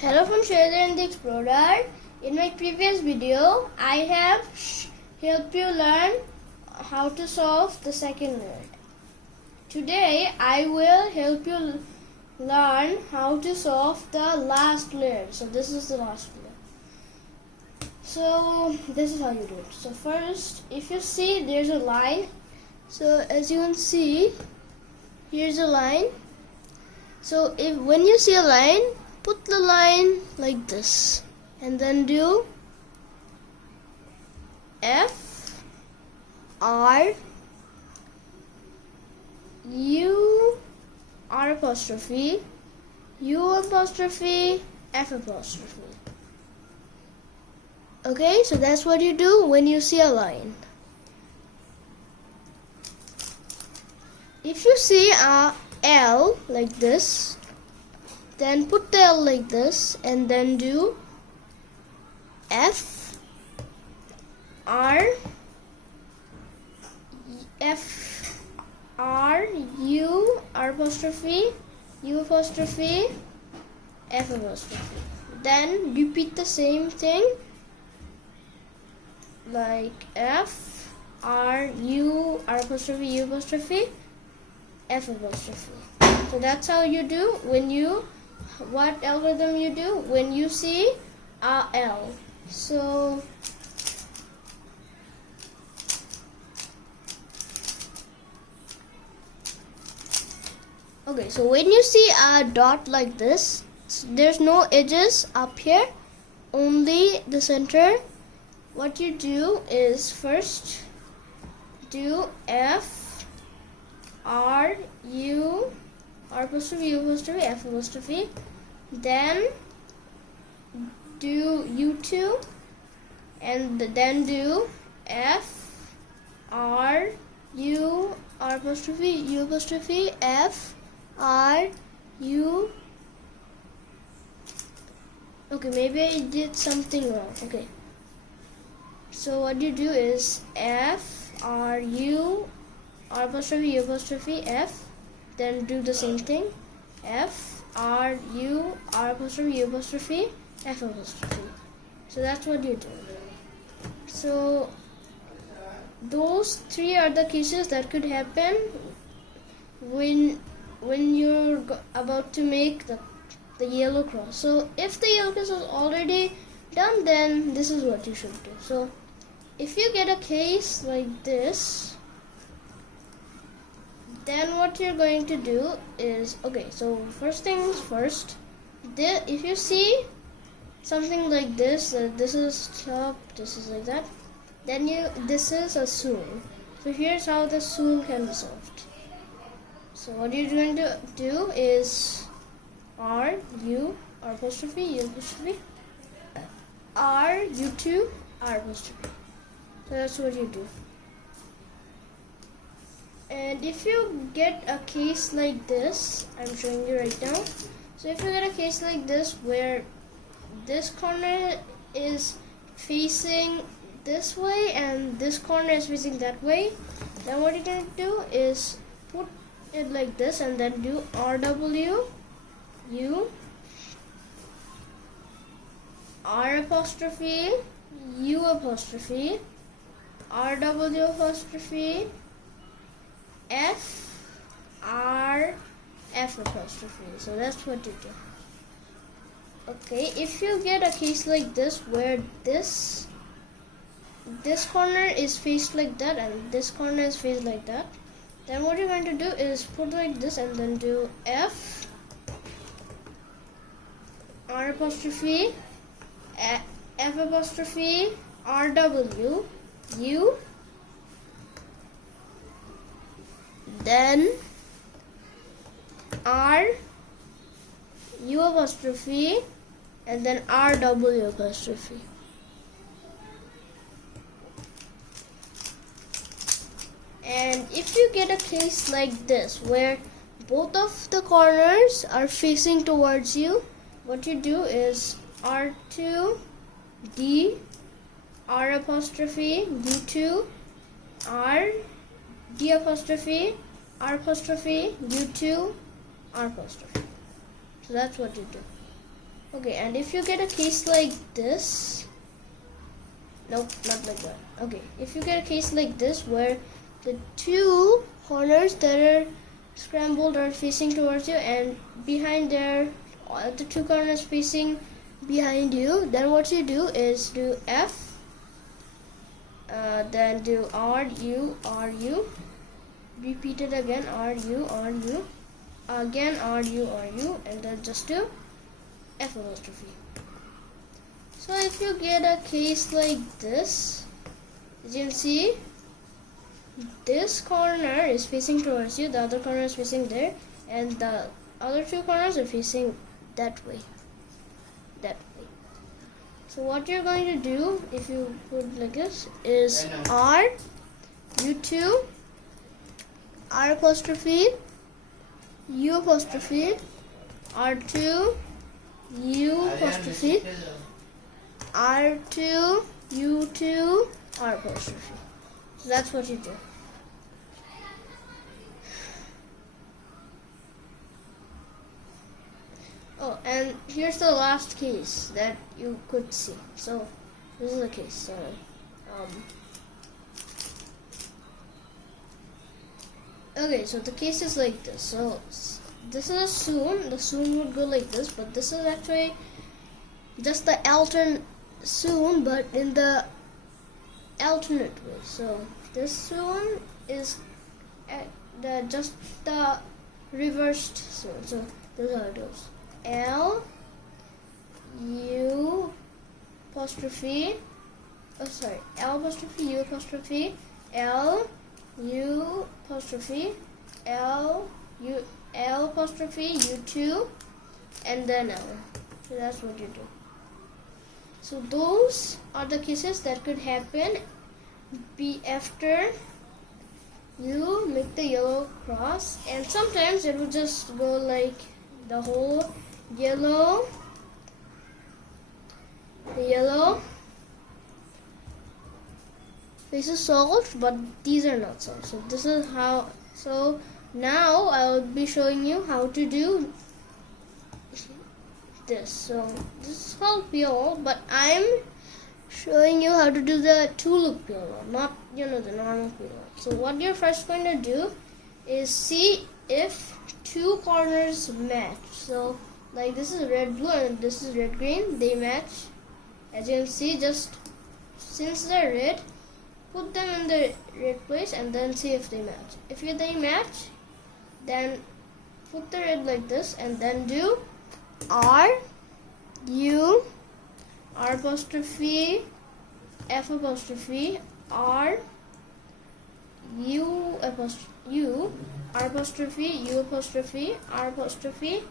Hello from Shredder and the Explorer. In my previous video, I have helped you learn how to solve the second layer. Today, I will help you learn how to solve the last layer. So this is the last layer. So this is how you do it. So first, if you see there's a line. So as you can see, here's a line. So when you see a line, put the line like this and then do F R U R apostrophe U apostrophe F apostrophe. Okay, so that's what you do when you see a line. If you see a L like this, then put the L like this and then do F R U R apostrophe U apostrophe F apostrophe. Then repeat the same thing like F R U R apostrophe U apostrophe F apostrophe. So that's how you do what algorithm you do when you see a L. So okay, so when you see a dot like this, there's no edges up here, only the center. What you do is first do F R U R apostrophe U apostrophe F apostrophe, then do U2 and then do F R U R apostrophe U apostrophe F R U. Okay, maybe I did something wrong. Okay, so what you do is F R U R apostrophe U apostrophe F, then do the same thing F R U R apostrophe U apostrophe F apostrophe. So that's what you do. So those three are the cases that could happen when you're about to make the yellow cross. So if the yellow cross is already done, then this is what you should do. So if you get a case like this, then what you're going to do is, okay, so first things first, if you see something like this, this is top, this is like that, then this is a soon. So here's how the soon can be solved. So what you're going to do is R U R apostrophe U apostrophe R U2 R apostrophe. So that's what you do. And if you get a case like this, I'm showing you right now. So if you get a case like this where this corner is facing this way and this corner is facing that way, then what you're going to do is put it like this and then do RW U R apostrophe U apostrophe RW apostrophe F R F apostrophe. So that's what you do. Okay, if you get a case like this where this corner is faced like that and this corner is faced like that, then what you're going to do is put like this and then do F R apostrophe F apostrophe RW U, then R U apostrophe and then RW apostrophe. And if you get a case like this where both of the corners are facing towards you, what you do is R2 D R apostrophe U2 R D apostrophe R apostrophe U2 R apostrophe. So that's what you do. Okay, and if you get a case like this, nope, not like that. Okay, if you get a case like this where the two corners that are scrambled are facing towards you, and behind there the two corners facing behind you, then what you do is do F, then do RU, repeat it again, RU, again RU, and then just do F apostrophe. So if you get a case like this, as you can see, this corner is facing towards you, the other corner is facing there, and the other two corners are facing that way. So what you're going to do, if you put like this, is R, U2, R apostrophe, U apostrophe, R2, U apostrophe, R2, U2, R apostrophe. So that's what you do. Oh, and here's the last case that you could see. So this is the case. So okay, so the case is like this. So this is a soon. The soon would go like this, but this is actually just the alternate soon, but in the alternate way. So this soon is just the reversed soon. So this is how it goes. L U apostrophe, L apostrophe U apostrophe, L U apostrophe, L apostrophe U2, and then L. So that's what you do. So those are the cases that could happen after you make the yellow cross, and sometimes it would just go like the whole yellow, this is solved, but these are not solved. So this is how. So now I'll be showing you how to do this. So this is called PLO, but I'm showing you how to do the two-loop PLO, not the normal PLO. So what you're first going to do is see if two corners match. So like this is red blue and this is red green, they match. As you can see, just since they're red, put them in the red place and then see if they match. If they match, then put the red like this and then do R, U, R apostrophe, F apostrophe, R, U apostrophe, U, R apostrophe, U apostrophe, R apostrophe,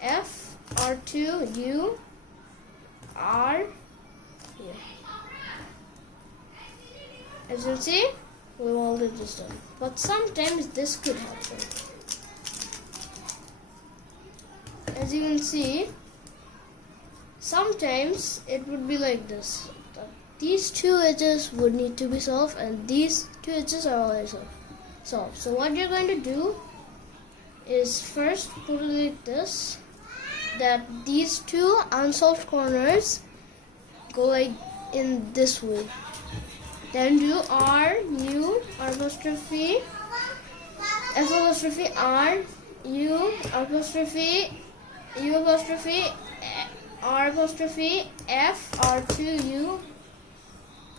F, R2, U, R, U. As you can see, we've already just done. But sometimes this could happen. As you can see, sometimes it would be like this. These two edges would need to be solved, and these two edges are already solved. So what you're going to do is first put it like this, that these two unsolved corners go like in this way. Then do R, U, R apostrophe, F apostrophe, R, U, R apostrophe, U apostrophe, R apostrophe, F, R2, U,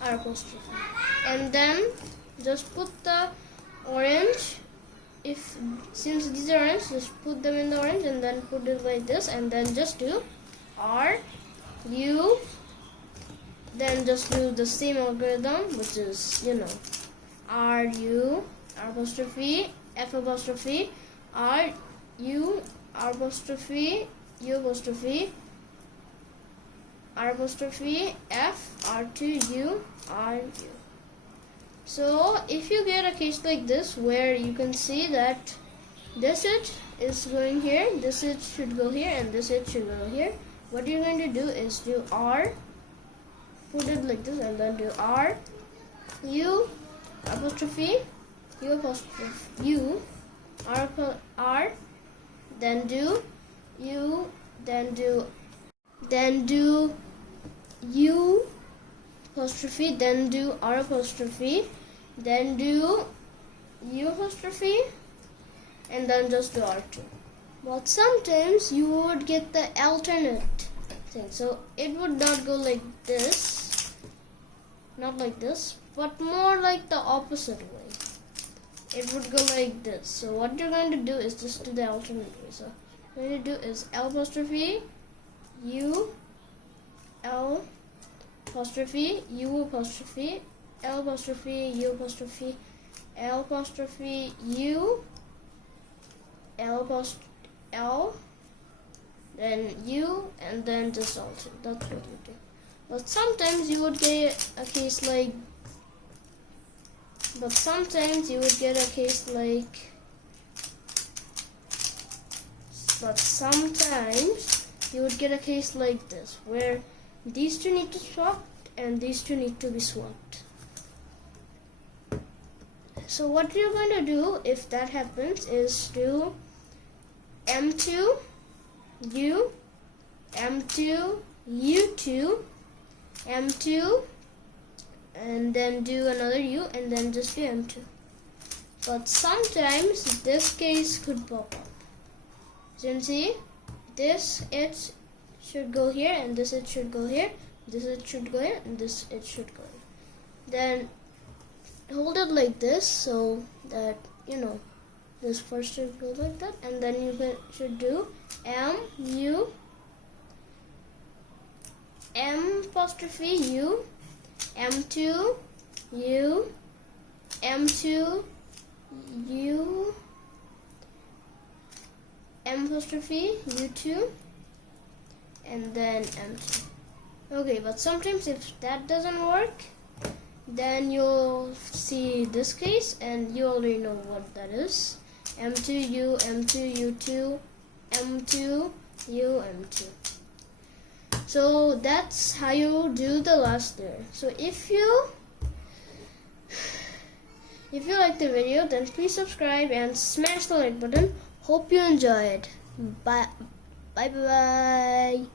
R apostrophe. And then just put the orange, since these are orange, just put them in the orange and then put it like this, and then just do R, U, then just do the same algorithm, which is, R, U, R apostrophe, F apostrophe, R, U, R apostrophe, U apostrophe, R apostrophe, F, R2, U, R, U. So if you get a case like this where you can see that this edge is going here, this edge should go here, and this edge should go here, what you're going to do is do R, put it like this, and then do R, U, apostrophe, U apostrophe, U, R, then do U, then do then do U apostrophe, then do R apostrophe, then do U apostrophe, and then just do R2. But sometimes you would get the alternate thing. So it would not go like this, not like this, but more like the opposite way. It would go like this. So what you're going to do is just do the alternate way. So what you're going to do is L apostrophe, U, L apostrophe, U apostrophe, L apostrophe, U apostrophe, L apostrophe, U, L apostrophe, L, then U, and then just alter. That's what you do. But sometimes you would get a case like, this, where these two need to swap and these two need to be swapped. So what you're going to do if that happens is do M2, U, M2, U2, M2, and then do another U, and then just do M2. But sometimes this case could pop up. So you can see this it should go here, and this it should go here, this it should go here, and this it should go here. Then hold it like this so that this first should go like that, and then you should do M, U, M apostrophe U, M2, U, M2, U, M apostrophe U2, and then M2. Okay, but sometimes if that doesn't work, then you'll see this case and you already know what that is. M2, U, M2, U2, M2, U, M2. So that's how you do the last layer. So if you like the video, then please subscribe and smash the like button. Hope you enjoyed. Bye bye.